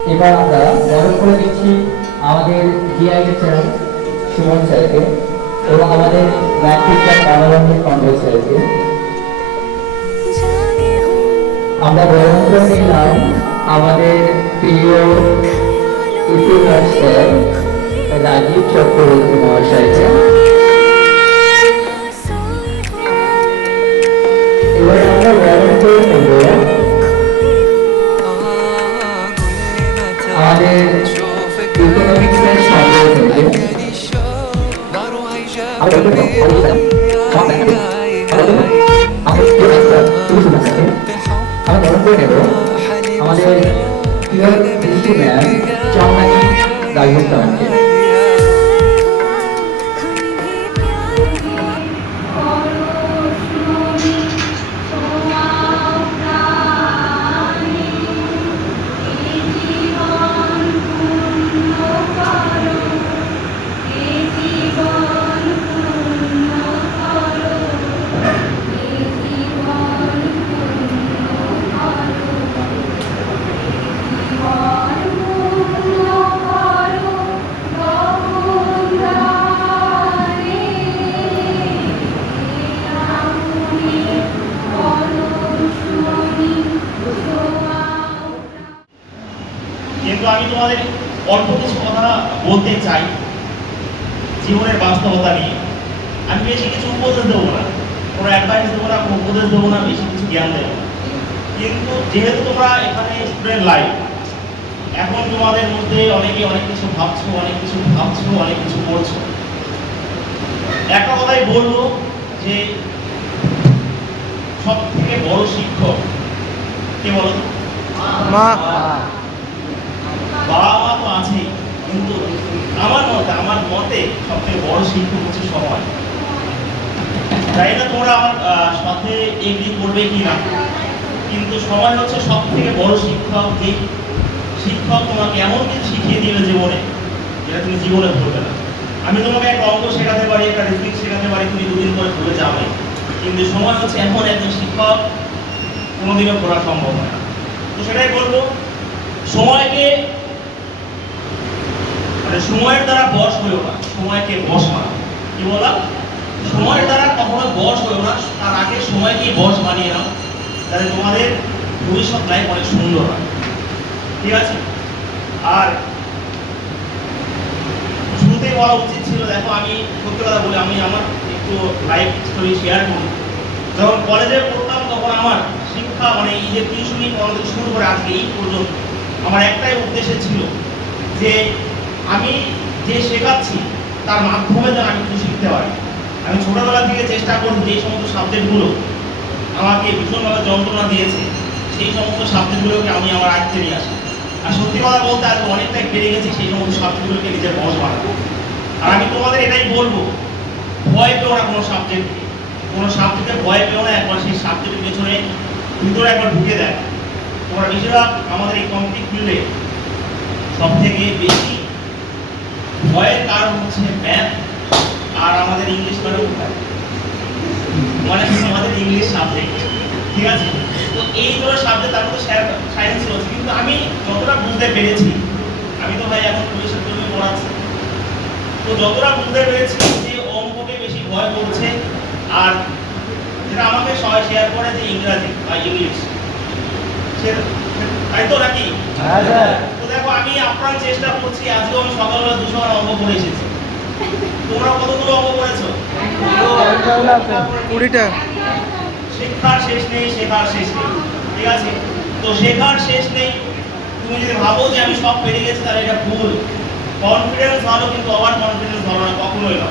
এবার আমরা বরণ করে দিচ্ছি আমাদের জিআই টিচার সুমন স্যারকে এবং আমাদের ম্যাথ টিচার মানবরঞ্জন মন্ডল স্যারকে। আমরা বরণ করে নিলাম আমাদের প্রিয় ইতিহাস স্যার রাজীব চক্রবর্তী মহাশয়কে। এবার আমরা বরণ করে নেব আমাদের ইকোনমিক্সের সঙ্গে থেকে আমরা বরণ করে নেব আমাদের প্রিয় কৃষি ম্যাম চন্দ্রানী দাসগুপ্তকে। কিন্তু আমি তোমাদের অল্প কিছু কথা বলতে চাই জীবনের বাস্তবতা নিয়ে। আমি বেশি কিছু উপদেশ দেবো না, কোনো অ্যাডভাইস দেবো না, কোনো উপদেশ দেবো না, বেশি কিছু জ্ঞান দেবো না। কিন্তু যেহেতু তোমরা এখানে স্টুডেন্ট লাইফ, এখন তোমাদের মধ্যে অনেকে অনেক কিছু ভাবছো, অনেক কিছু করছো। একটা কথাই বলবো যে সব থেকে বড় শিক্ষক কে বলো তো? মা। বাবা মা তো আছেই, কিন্তু আমার মতে সবথেকে বড় শিক্ষক হচ্ছে সময়। জানি না তোমরা আমার সাথে এগ্রি করবে কি না, কিন্তু সময় হচ্ছে সব থেকে বড় শিক্ষক। যে শিক্ষক তোমাকে এমন কিছু শিখিয়ে দিবে জীবনে, যেটা তুমি জীবনে ভুলবে না। আমি তোমাকে একটা অঙ্ক শেখাতে পারি, একটা রিজনিং শেখাতে পারি, তুমি দুদিন পরে ভুলে যাবে। কিন্তু সময় হচ্ছে এমন একজন শিক্ষক, কোনোদিনও পড়া সম্ভব হয় না। তো সেটাই বলবো, সময়কে সময়ের দ্বারা বশ হয়েও না, সময়কে বশ মানো। কি বললাম? সময়ের দ্বারা কখনো বশ হয়েও না, তার আগে সময়কেই বশ বানিয়ে নাও, যাতে তোমাদের ভবিষ্যৎ লাইফ অনেক সুন্দর হয়। ঠিক আছে? আর শুরুতেই বলা উচিত ছিল, দেখো আমি সত্যি কথা বলি, আমি আমার একটু লাইফ স্টোরি শেয়ার করি। যখন কলেজে পড়তাম তখন আমার শিক্ষা এই যে টিউশনি পড়ানো থেকে শুরু করে আজকে এই পর্যন্ত আমার একটাই উদ্দেশ্য ছিল যে আমি যে শেখাচ্ছি তার মাধ্যমে যেন আমি কিছু শিখতে পারি। আমি ছোটবেলা থেকে চেষ্টা করছি যে সমস্ত সাবজেক্টগুলো আমাকে ভীষণভাবে যন্ত্রণা দিয়েছে, সেই সমস্ত সাবজেক্টগুলোকে আমি আমার আয়ত্তে নিয়ে আসি। আর সত্যি কথা বলতে আজকে অনেকটাই বেড়ে গেছি সেই সমস্ত সাবজেক্টগুলোকে নিজের বশ বানাবো। আর আমি তোমাদের এটাই বলবো, ভয় পেও না কোনো সাবজেক্টে ভয় পেও না। একবার সেই সাবজেক্টের পেছনে ভিতরে একবার ঢুকে দেয়। তোমরা বেশিরভাগ আমাদের এই কম্পিটিভ ফিল্ডে সব থেকে বেশি ভয়ের কারণ হচ্ছে ম্যাথ আর আমাদের ইংলিশ, আমাদের ইংলিশ সাবজেক্ট। ঠিক আছে? তো এই দুটো সাবজেক্ট, তার মধ্যে সায়েন্স রয়েছে, কিন্তু আমি যতটা বুঝতে পেরেছি, আমি তো ভাই এখন পুলিশের জন্য পড়াচ্ছি, তো যতটা বুঝতে পেরেছি যে অঙ্ককে বেশি ভয় করছে। আর যেটা আমাকে সবাই শেয়ার করে যে ইংরাজি বা ইংলিশ, তাই তো নাকি? তো দেখো, আমি আপ্রাণ চেষ্টা করছি, আজকেও আমি সকালবেলা 200 বার অঙ্ক করে এসেছি। তোমরা কতগুলো অঙ্ক করেছো? 20টা। শেখার শেষ নেই, শেখার শেষ নেই। ঠিক আছে? তো শেখার শেষ নেই। তুমি যদি ভাবো যে আমি সব পেরে গেছি, তাহলে এটা ভুল। কনফিডেন্স ভালো, কিন্তু ওভার কনফিডেন্স ভালো না, কখনোই না।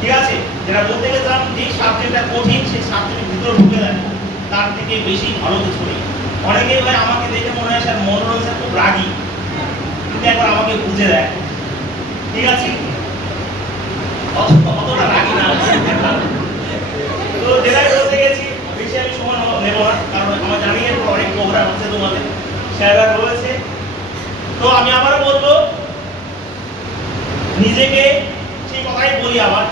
ঠিক আছে? যেটা বলতে গেছিলাম, যে সাবজেক্টটা কঠিন সেই সাবজেক্টের ভিতরে ঢুকে দেয়, তার থেকে বেশি ভালো কিছু নেই। অনেকেই ভাই আমাকে দেখে মনে হয় স্যার মনোরঞ্জন খুব রাগী, কিন্তু একবার আমাকে বুঝে দেয়। ঠিক আছে? অতটা রাগী না। তো যেটাই বলতে গেছি, বেশি আমি সময় নেব না, কারণ আমার জানি এরপর অনেক প্রোগ্রাম আছে, তোমাদের স্যাররা রয়েছে। তো আমি আবারও বলবো, নিজেকে সেই কথাই বলি আবার,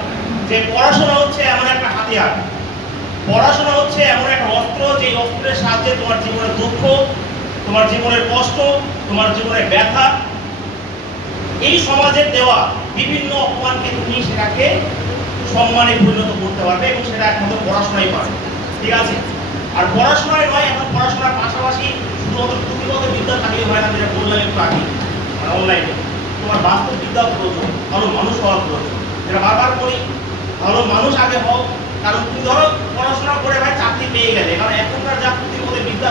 যে পড়াশোনা হচ্ছে এমন একটা হাতিয়ার, পড়াশোনা হচ্ছে এমন একটা অস্ত্র, যে অস্ত্রের সাহায্যে তোমার জীবনের দুঃখ তোমার জীবনের কষ্ট, তোমার জীবনের ব্যথা, এই সমাজের দেওয়া বিভিন্ন অপমানকে তুমি সেটাকে সম্মানে পরিণত করতে পারবে, এবং সেটা একমাত্র পড়াশোনাই পারবে। ঠিক আছে? আর পড়াশোনায় নয়, এখন পড়াশোনার পাশাপাশি শুধুমাত্র পুঁথিগত বিদ্যা থাকলে হয় না, যেটা বললাম একটু আগে অনলাইনে। তোমার বাস্তব বিদ্যা প্রয়োজন, ভালো মানুষ হওয়ার প্রয়োজন। যেটা বারবার করি, ভালো মানুষ আগে হও। কারণ তুমি ধরো পড়াশোনা করে ভাই চাকরি পেয়ে গেলে, কারণ এখনকার যা পুঁথিগত বিদ্যা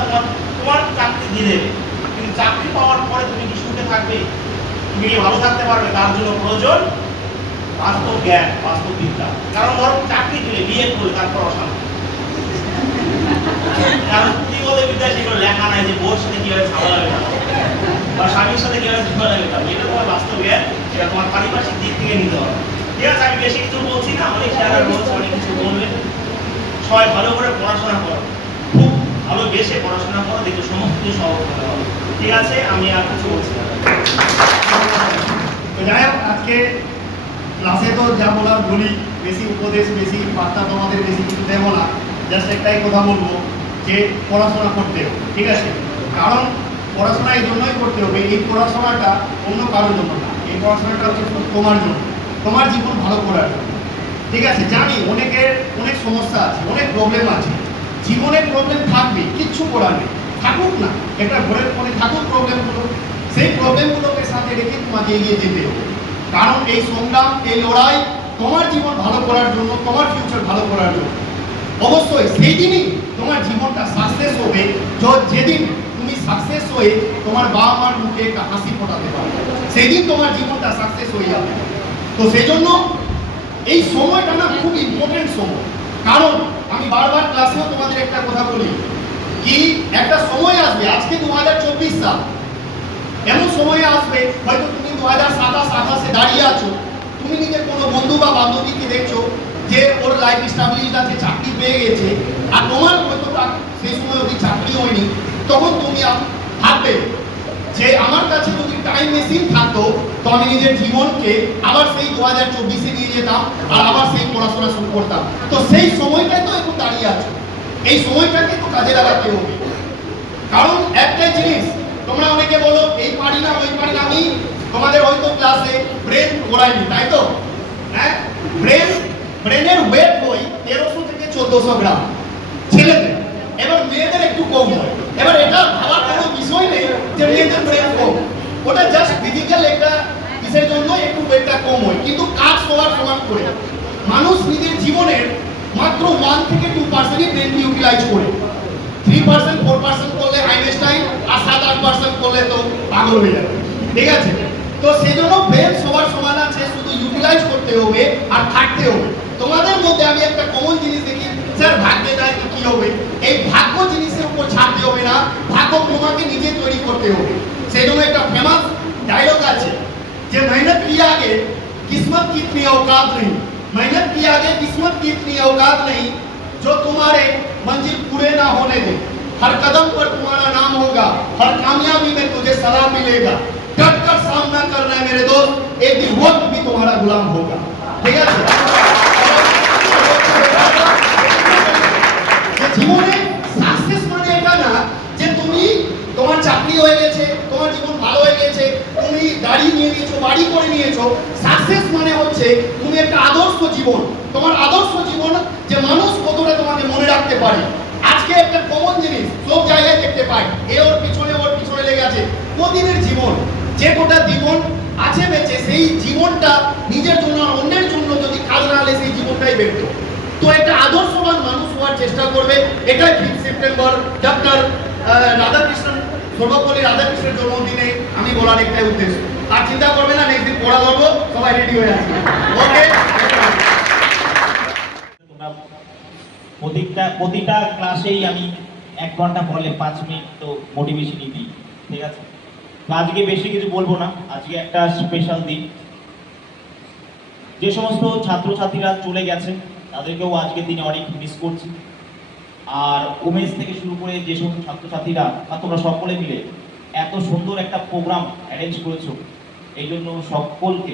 তোমার চাকরি দিয়ে দেবে, কিন্তু চাকরি পাওয়ার পরে তুমি কি সুখে থাকবে, তুমি কি ভালো থাকতে পারবে? তার জন্য প্রয়োজন বাস্তব জ্ঞান, বাস্তব বিদ্যা। কারণ ধরো চাকরি দিলে, বিয়ে করে, তারপর অশান্তি। কারণ পুঁথিগত বিদ্যায় সেগুলো লেখা নাই যে বউর সাথে কিভাবে ঝামেলা মেটাবো বা স্বামীর সাথে কিভাবে ঝামেলা মেটাবো। এটা তোমার বাস্তব জ্ঞান, সেটা তোমার পারিপার্শ্বিক দিক থেকে নিতে হবে। ঠিক আছে? আমি বেশি কিছু বলছি না, অনেক শেয়ার বলছি, অনেক কিছু বলবেন। সবাই ভালো করে পড়াশোনা করো, খুব ভালোবেসে পড়াশোনা করো, দেখো সমস্ত কিছু সহজ হতে হবে। ঠিক আছে? আমি আর কিছু বলছি না। তো যাই হোক, আজকে ক্লাসে তো যা বলার বলি, বেশি উপদেশ, বেশি বার্তা তোমাদের বেশি কিছু দেবো না। জাস্ট একটাই কথা বলবো যে পড়াশোনা করতে হবে। ঠিক আছে? কারণ পড়াশোনা এই জন্যই করতে হবে, এই পড়াশোনাটা অন্য কারোর জন্য না, এই পড়াশোনাটা হচ্ছে তোমার জন্য, তোমার জীবন ভালো করার জন্য। ঠিক আছে? জানি অনেকের অনেক সমস্যা আছে, অনেক প্রবলেম আছে, জীবনে প্রবলেম থাকবে, কিচ্ছু করার নেই, থাকুক না, এটা ঘরের মনে থাকুক প্রবলেমগুলো, সেই প্রবলেমগুলোকে সাথে রেখে তোমাকে এগিয়ে যেতে হবে। কারণ এই সংগ্রাম, এই লড়াই তোমার জীবন ভালো করার জন্য, তোমার ফিউচার ভালো করার জন্য। অবশ্যই সেই দিনই তোমার জীবনটা সাকসেস হবে, যেদিন তুমি সাকসেস হয়ে তোমার বাবা মার মুখে একটা হাসি ফোটাতে পারবে, সেই দিন তোমার জীবনটা সাকসেস হয়ে যাবে। তো সেই জন্য এই সময়টা না খুব ইম্পর্টেন্ট সময়। কারণ আমি বারবার ক্লাসেও তোমাদের একটা কথা বলি কি, একটা সময় আসবে, আজকে 2024 সাল, এমন সময় আসবে হয়তো তুমি 2027-28-28-এ দাঁড়িয়ে আছো, তুমি নিজের কোনো বন্ধু বা বান্ধবীকে দেখছো যে ওর লাইফ স্টাবলিশড আছে, চাকরি পেয়ে গেছে, আর তোমার হয়তো সেই সময় অবধি চাকরি হয়নি। তখন তুমি ভাববে যে আমার কাছে যদি টাইম মেশিন থাকতো তো আমি নিজের জীবনকে আবার সেই 2024-এ নিয়ে যেতাম আর আবার সেই পড়াশোনা শুরু করতাম। তো সেই সময়টাই তো এখন দাঁড়িয়ে আছো, এই সময়টাকে তো কাজে লাগাতে হবে। কারণ একটাই জিনিস, তোমরা অনেকে বলো এই পারি না ওই পারি না, আমি তোমাদের হয়তো ক্লাসে ব্রেন করাইনি, তাই তো? হ্যাঁ, ব্রেনের ওয়েট হয় 1300 থেকে 1400 গ্রাম ছেলেদের, এবার মেয়েদের একটু কম হয়। এবার এটা ভাবার কোনো বিষয় নেই যে মেয়েদের ব্রেন কম, ওটা জাস্ট ফিজিক্যাল একটা কিসের জন্য একটু ওয়েটটা কম হয়, কিন্তু কাজ সবার সমান করে। মানুষ নিজের জীবনের মাত্র 1 থেকে 2%ই ব্রেনকে ইউটিলাইজ করে, 3% 4% করলে আইনস্টাইন, আর 7-8% করলে তো পাগল হয়ে যাবে। ঠিক আছে? তো সেজন্য ব্রেন সবার সমান আছে, শুধু ইউটিলাইজ করতে হবে আর থাকতে হবে। তোমাদের মধ্যে আমি একটা কমন জিনিস দেখি, স্যার ভাগ্যে যায় তো কি হবে? এই ভাগ্য জিনিসের উপর ছাড়তে হবে না, ভাগ্য তোমাকে নিজে তৈরি করতে হবে। সেজন্য একটা ফেমাস ডায়লগ আছে যে মেহনত কি আগে किस्मत की इतनी औकात नहीं, मेहनत की आगे किस्मत की इतनी औकात नहीं जो तुम्हारे मंजिल पूरे ना होने दे। हर कदम पर तुम्हारा नाम होगा, हर कामयाबी में तुझे सलाम मिलेगा, डट कर सामना करना है मेरे दोस्त, एक दिन वक्त भी तुम्हारा गुलाम होगा। ठीक है? জীবনে সাকসেস মানে এটা না যে তুমি তোমার চাকরি হয়ে গেছে, তোমার জীবন ভালো হয়ে গেছে, তুমি গাড়ি নিয়ে নিয়েছো, বাড়ি করে নিয়েছো। সাকসেস মানে হচ্ছে তুমি একটা আদর্শ জীবন, তোমার আদর্শ জীবন যে মানুষ কতটা তোমাকে মনে রাখতে পারে। আজকে একটা কমন জিনিস সব জায়গায় দেখতে পাই, ওর পিছনে লেগে আছে। প্রতিদিনের জীবন, যে গোটা জীবন আছে বেঁচে, সেই জীবনটা নিজের জন্য আর অন্যের জন্য যদি কাজ না হলে সেই জীবনটাই বেরতো। তো একটা আদর্শবান মানুষ হওয়ার চেষ্টা করবে, এটাই 5 সেপ্টেম্বর ডক্টর রাধাকৃষ্ণন, সর্বপল্লী রাধাকৃষ্ণের জন্মদিনে আমি বলার একটাই উদ্দেশ্য। আর চিন্তা করবে না নেক্সট দিন পড়া ধরবো, সবাই রেডি হয়ে আসবে। ওকে, প্রতিটা ক্লাসেই আমি 1 ঘন্টা পড়লে 5 মিনিট তো মোটিভেশনই দিই। ঠিক আছে? তো আজকে বেশি কিছু বলবো না, আজকে একটা স্পেশাল দিন। যে সমস্ত ছাত্রছাত্রীরা চলে গেছে তাদেরকেও আজকের দিনে অনেক মিস করছি। আর উমেশ থেকে শুরু করে যে সমস্ত ছাত্রছাত্রীরা বা তোমরা সকলে মিলে এত সুন্দর একটা প্রোগ্রাম অ্যারেঞ্জ করেছো, এই জন্য সকলকে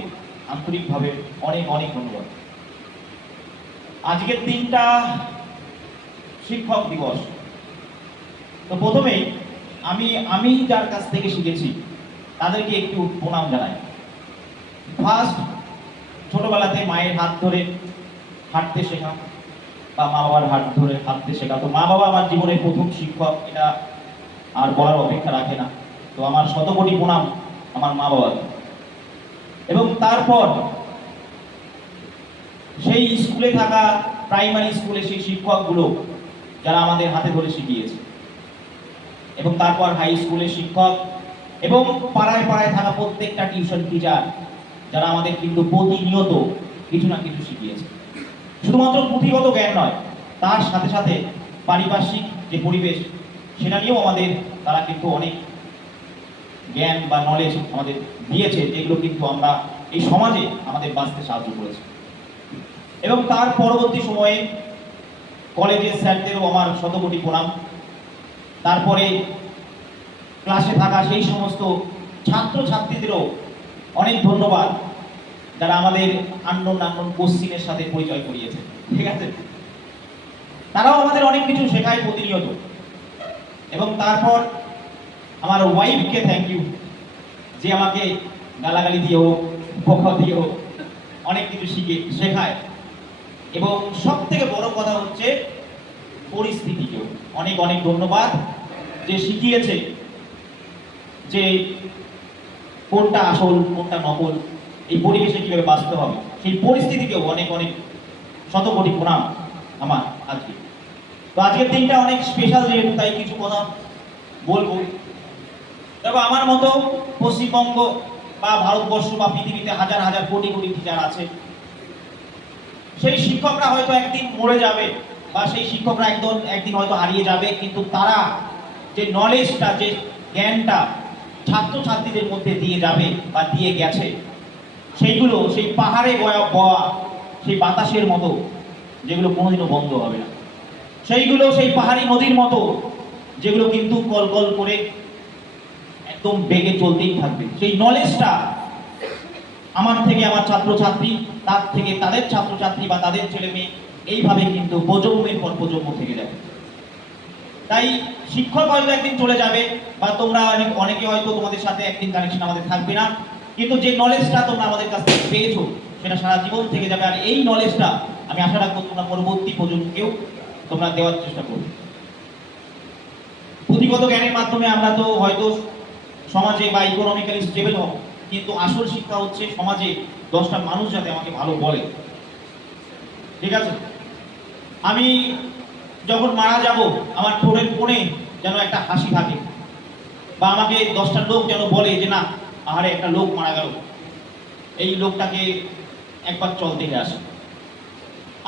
আন্তরিকভাবে অনেক অনেক ধন্যবাদ। আজকের দিনটা শিক্ষক দিবস। তো প্রথমেই আমি যার কাছ থেকে শিখেছি তাদেরকে একটু প্রণাম জানাই। ফার্স্ট, ছোটবেলাতে মায়ের হাত ধরে হাঁটতে শেখা বা মা বাবার হাত ধরে হাঁটতে শেখা। তো মা বাবা আমার জীবনের প্রথম শিক্ষক, এটা আর বলার অপেক্ষা রাখে না। তো আমার শতকোটি প্রণাম আমার মা বাবাকে। এবং তারপর সেই স্কুলে থাকা প্রাইমারি স্কুলে সেই শিক্ষকগুলো যারা আমাদের হাতে ধরে শিখিয়েছে, এবং তারপর হাই স্কুলের শিক্ষক এবং পাড়ায় পাড়ায় থাকা প্রত্যেকটা টিউশন টিচার যারা আমাদের কিন্তু প্রতিনিয়ত কিছু না কিছু শিখিয়েছে। শুধুমাত্র পুঁথিগত জ্ঞান নয়, তার সাথে সাথে পারিপার্শ্বিক যে পরিবেশ সেটা নিয়েও আমাদের তারা কিন্তু অনেক জ্ঞান বা নলেজ আমাদের দিয়েছে, যেগুলো কিন্তু আমরা এই সমাজে আমাদের বাঁচতে সাহায্য করেছে। এবং তার পরবর্তী সময়ে কলেজের স্যারদেরও আমার শতকোটি প্রণাম। তারপরে ক্লাসে থাকা সেই সমস্ত ছাত্র ছাত্রীদেরও অনেক ধন্যবাদ যারা আমাদের আননোন কোশ্চিনের সাথে পরিচয় করিয়েছে, ঠিক আছে। তারাও আমাদের অনেক কিছু শেখায় প্রতিনিয়ত। এবং তারপর আমার ওয়াইফকে থ্যাংক ইউ, যে আমাকে গালাগালি দিয়ে হোক বকা দিয়ে হোক অনেক কিছু শেখায়। এবং সব থেকে বড় কথা হচ্ছে পরিস্থিতিকেও অনেক অনেক ধন্যবাদ, যে শিখিয়েছে যে কোনটা আসল কোনটা নকল, এই পরিবেশে কিভাবে বাঁচতে হবে, সেই পরিস্থিতিকেও অনেক অনেক শতকোটি প্রণাম আমার আজকে। তো আজকের দিনটা অনেক স্পেশাল, যেহেতু তাই কিছু কথা বলবো। তবে আমার মতো পশ্চিমবঙ্গ বা ভারতবর্ষ বা পৃথিবীতে হাজার হাজার কোটি কোটি টিচার আছে। সেই শিক্ষকরা হয়তো একদিন মরে যাবে বা সেই শিক্ষকরা একদিন হয়তো হারিয়ে যাবে, কিন্তু তারা যে নলেজটা, যে জ্ঞানটা ছাত্রছাত্রীদের মধ্যে দিয়ে যাবে বা দিয়ে গেছে, সেইগুলো সেই পাহাড়ে বওয়া সেই বাতাসের মতো, যেগুলো কোনোদিনও বন্ধ হবে না। সেইগুলো সেই পাহাড়ি নদীর মতো, যেগুলো কিন্তু কলকল করে একদম বেগে চলতেই থাকবে। সেই নলেজটা আমার থেকে আমার ছাত্রছাত্রী, তার থেকে তাদের ছাত্রছাত্রী বা তাদের ছেলে মেয়ে, এইভাবে কিন্তু প্রজন্মের পর প্রজন্ম থেকে যাবে। তাই শিক্ষক হয়তো একদিন চলে যাবে বা তোমরা অনেকে হয়তো তোমাদের সাথে একদিন কানেকশন আমাদের থাকবে না, কিন্তু যে নলেজটা তোমরা আমাদের কাছ থেকে পেয়েছো সেটা সারা জীবন থেকে যাবে। আর এই নলেজটা আমি আশা রাখবো তোমরা পরবর্তী প্রজন্মকেও তোমরা দেওয়ার চেষ্টা করবে। পুঁথিগত জ্ঞানের মাধ্যমে আমরা তো হয়তো সমাজে বা ইকোনমিক্যালি স্টেবল হব, কিন্তু আসল শিক্ষা হচ্ছে সমাজে 10টা মানুষ যাতে আমাকে ভালো বলে, ঠিক আছে। আমি যখন মারা যাব আমার ঠোঁটের কোণে যেন একটা হাসি থাকে, বা আমাকে 10টা লোক যেন বলে যে না, আহারে একটা লোক মারা গেল, এই লোকটাকে একবার চল দেখে আসে।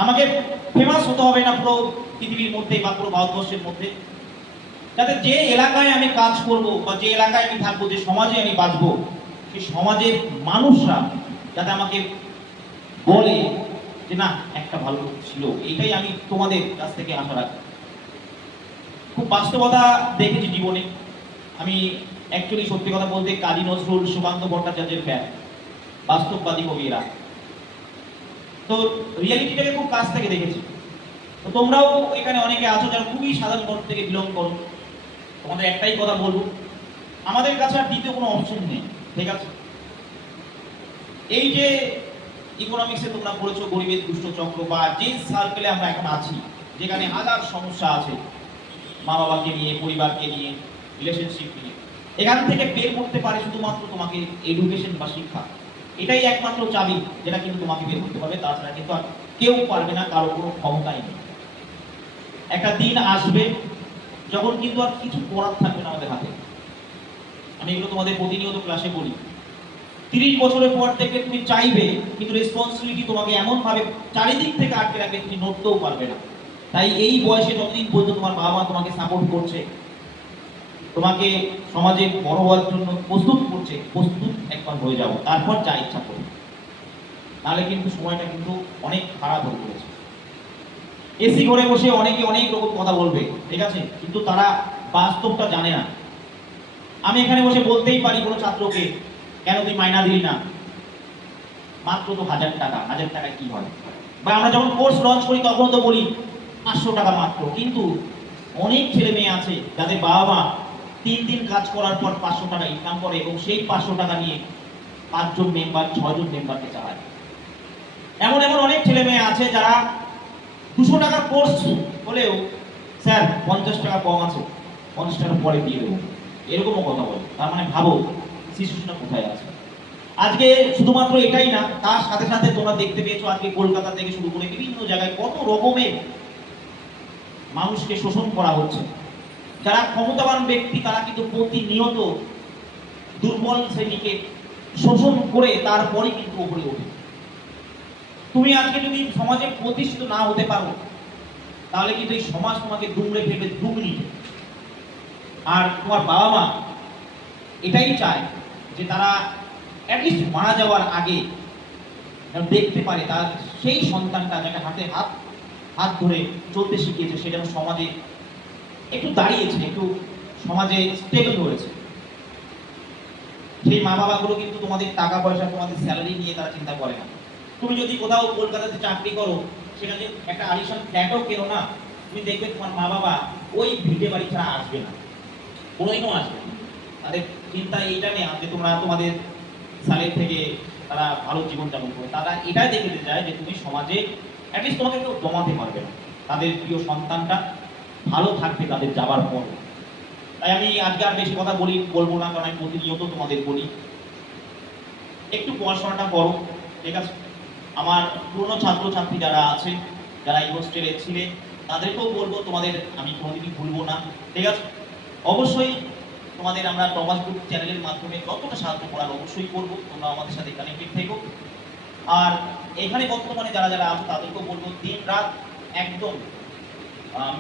আমাকে ফেমাস হতে হবে না পুরো পৃথিবীর মধ্যে বা পুরো ভারতবর্ষের মধ্যে, যাতে যে এলাকায় আমি কাজ করব বা যে এলাকায় আমি থাকবো, যে সমাজে আমি বাঁচবো, সেই সমাজের মানুষরা যাতে আমাকে বলে যে না, একটা ভালো লোক ছিল। এইটাই আমি তোমাদের কাছ থেকে আশা রাখি। খুব বাস্তবতা দেখেছি জীবনে। আমি অ্যাকচুয়ালি সত্যি কথা বলতে কাজী নজরুল, সুকান্ত ভট্টাচার্যের ফ্যান, বাস্তববাদী কবি এরা। তো রিয়েলিটিটাকে খুব কাছ থেকে দেখেছি। তো তোমরাও এখানে অনেকে আছো যারা খুবই সাধারণ ঘর থেকে বিলং করো। তোমাদের একটাই কথা বলবো, আমাদের কাছে আর দ্বিতীয় কোনো অপশন নেই, ঠিক আছে। এই যে ইকোনমিক্সে তোমরা পড়েছো গরিবের দুষ্ট চক্র, বা যে সার্কেলে আমরা এখন আছি, যেখানে হাজার সমস্যা আছে মা বাবাকে নিয়ে, পরিবারকে নিয়ে, রিলেশনশিপ নিয়ে, এখান থেকে বের করতে পারে শুধুমাত্র তোমাকে এডুকেশন বা শিক্ষা। এটাই একমাত্র চাবি যেটা কিন্তু তোমাকে বের করতে পারবে, তাছাড়া কিন্তু আর কেউ পারবে না, কারো কোনো ক্ষমতাই নেই। একটা দিন আসবে যখন কিন্তু আর কিছু করার থাকবে না আমাদের হাতে। আমি এগুলো তোমাদের প্রতিনিয়ত ক্লাসে বলি। 30 বছরের পর থেকে তুমি চাইবে, কিন্তু রেসপন্সিবিলিটি তোমাকে এমন ভাবে চারিদিক থেকে আটকে রাখবে, তুমি নড়তেও পারবে না। তাই এই বয়সে যতদিন পর্যন্ত তোমার বাবা মা তোমাকে সাপোর্ট করছে, তোমাকে সমাজে বড় হওয়ার জন্য প্রস্তুত করছে, প্রস্তুত একবার হয়ে যাও, তারপর যা ইচ্ছা করবে। নাহলে কিন্তু সময়টা কিন্তু অনেক খারাপ হয়ে পড়েছে। এসি ঘরে বসে অনেকে অনেক রকম কথা বলবে, ঠিক আছে, কিন্তু তারা বাস্তবটা জানে না। আমি এখানে বসে বলতেই পারি কোনো ছাত্রকে, কেন তুই মাইনা দিলি না, মাত্র তো 1000 টাকা, 1000 টাকা কি হয়। বা আমরা যখন কোর্স লঞ্চ করি তখন তো বলি 500 টাকা মাত্র, কিন্তু অনেক ছেলে মেয়ে আছে যাদের বাবা মা 3 দিন কাজ করার পর 500 টাকা ইনকাম করে এবং সেই 500 টাকা নিয়ে 5 জন মেম্বার 6 জন মেম্বারকে চালায়। এমন এমন অনেক ছেলে মেয়ে আছে যারা 200 টাকার কোর্স হলেও স্যার 50 টাকা কম আছে, 50 টাকা পরে দিয়ে দেবো, এরকমও কথা বলে। তার মানে ভাবো শিশুটা কোথায় আছে। আজকে শুধুমাত্র এটাই না, তার সাথে সাথে তোমরা দেখতে পেয়েছো আজকে কলকাতা থেকে শুরু করে বিভিন্ন জায়গায় কত রকমের মানুষকে শোষণ করা হচ্ছে। যারা ক্ষমতাবান ব্যক্তি তারা কিন্তু প্রতিনিয়ত দুর্বল শ্রেণীকে শোষণ করে তারপরে কিন্তু উপরে ওঠে। তুমি আজকে যদি সমাজে প্রতিষ্ঠিত না হতে পারো তাহলে কিন্তু এই সমাজ তোমাকে দুমড়ে ফেলবে 2 মিনিটে। আর তোমার বাবা মা এটাই চায় যে তারা অ্যাটলিস্ট মারা যাওয়ার আগে দেখতে পারে তার সেই সন্তানটা যাকে হাতে হাত ধরে চলতে শিখিয়েছে সে যেন সমাজে একটু দাঁড়িয়েছে, একটু সমাজে স্টেবল হয়েছে। সেই মা বাবাগুলো কিন্তু তোমাদের টাকা পয়সা তোমাদের স্যালারি নিয়ে তারা চিন্তা করে না। তুমি যদি কোথাও কলকাতাতে চাকরি করো, সেখানে একটা আলিশান ফ্ল্যাটও কেনো না, তুমি দেখবে তোমার মা বাবা ওই ভিটে বাড়ি ছাড়া আসবে না, কোনোদিনও আসবে না। তাদের চিন্তা এইটা নেই যে তোমরা তোমাদের সালের থেকে তারা ভালো জীবনযাপন করে, তারা এটাই দেখতে চায় যে তুমি সমাজে অ্যাটলিস্ট তোমাকে কেউ দমাতে পারবে না, তাদের প্রিয় সন্তানটা ভালো থাকবে তাদের যাবার পর। তাই আমি আজকে আর বেশি কথা বলবো না, কারণ আমি প্রতিনিয়ত তোমাদের বলি একটু পড়াশোনাটা করো, ঠিক আছে? আমার পুরনো ছাত্রছাত্রী যারা আছে, যারা এই হোস্টেলে ছিলে, তাদেরকেও বলবো তোমাদের আমি কোনোদিনই ভুলবো না, ঠিক আছে? অবশ্যই তোমাদের আমরা টমাস গ্রুপ চ্যানেলের মাধ্যমে যতটা সাহায্য করার অবশ্যই করবো, তোমরা আমাদের সাথে কানেক্টেড থেকো। আর এখানে বর্তমানে যারা যারা আছে তাদেরকেও বলবো দিন রাত একদম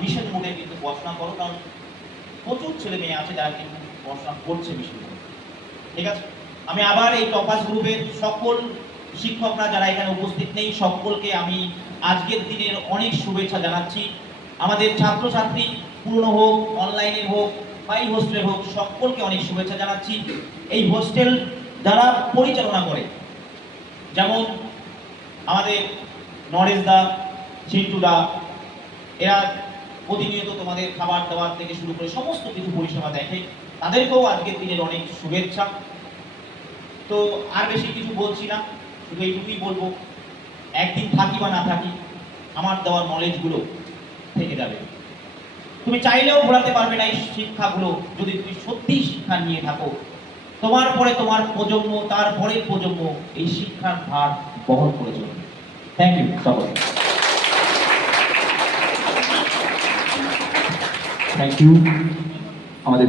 মিশন মোডে কিন্তু পড়াশোনা করো, কারণ প্রচুর ছেলে মেয়ে আছে যারা কিন্তু পড়াশোনা করছে মিশন মোডে, ঠিক আছে? আমি আবার এই টপাস গ্রুপের সকল শিক্ষকরা যারা এখানে উপস্থিত নেই সকলকে আমি আজকের দিনের অনেক শুভেচ্ছা জানাচ্ছি। আমাদের ছাত্রছাত্রী পুরনো হোক, অনলাইনে হোক, বাই হোস্টেলে হোক, সকলকে অনেক শুভেচ্ছা জানাচ্ছি। এই হোস্টেল যারা পরিচালনা করে, যেমন আমাদের নরেশ দা, চিন্টু দা, এরা প্রতিনিয়ত তোমাদের খাবার দাবার থেকে শুরু করে সমস্ত কিছু পরিষেবা দেখে, তাদেরকেও আজকের দিনের অনেক শুভেচ্ছা। তো আর বেশি কিছু বলছি না, শুধু এইটুকুই বলবো, একদিন থাকি বা না থাকি আমার দেওয়ার নলেজগুলো থেকে যাবে। তুমি চাইলেও ভোলাতে পারবে না এই শিক্ষাগুলো যদি তুমি সত্যিই শিক্ষা নিয়ে থাকো। তোমার পরে তোমার প্রজন্ম, তারপরে প্রজন্ম এই শিক্ষার ভার বহন করে চলবে। থ্যাংক ইউ সকলকে। থ্যাংক ইউ আমাদের